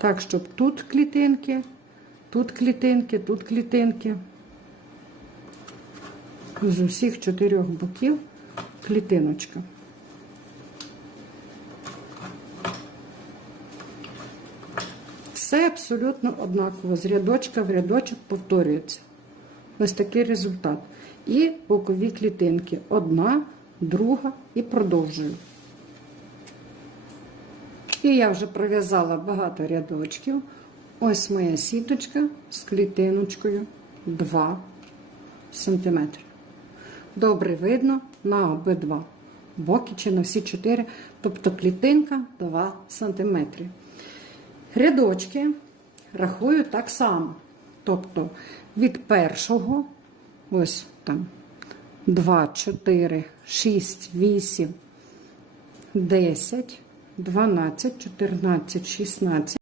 Так, щоб тут клітинки, тут клітинки, тут клітинки. З усіх чотирьох боків клітиночка. Все абсолютно однаково. З рядочка в рядочок повторюється. Ось такий результат. І бокові клітинки. Одна, друга і продовжую. І я вже пров'язала багато рядочків. Ось моя сіточка з клітиночкою 2 см. Добре видно на обидва боки чи на всі 4, тобто клітинка 2 см. Рядочки рахую так само. Тобто від першого, ось там 2, 4, 6, 8, 10, 12, 14, 16.